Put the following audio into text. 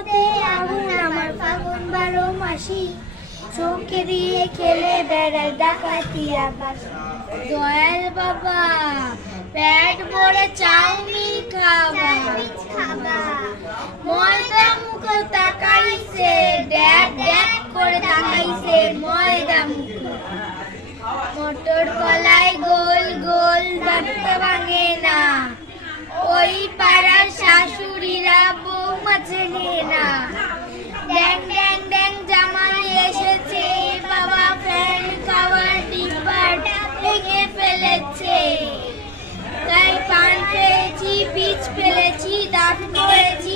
হতে আগুন আমার ফাগুন 12 মাসি, চোখে দিয়ে খেলে বেড়ায় ডাকাতি আকাশ। দয়াল বাবা পেট ভরে চাউমিন খাবা, ময়দা মুখ তাকাইছে, ড্যাক ড্যাক করে তাকাইছে ময়দা মুখ। মটর কলাই গোল গোল দাঁতটা ভাঙে না, ওই পাড়ার শাশুড়িরা বৌমা চেনে না। ড্যাং ড্যাং ড্যাং জামাই এসেছে, বাবা ফ্যান খাওয়ার ডিব্বাটা ভেঙে ফেলেছে। তাই পান পেয়েছি, বীজ ফেলেছি, দাঁত করেছি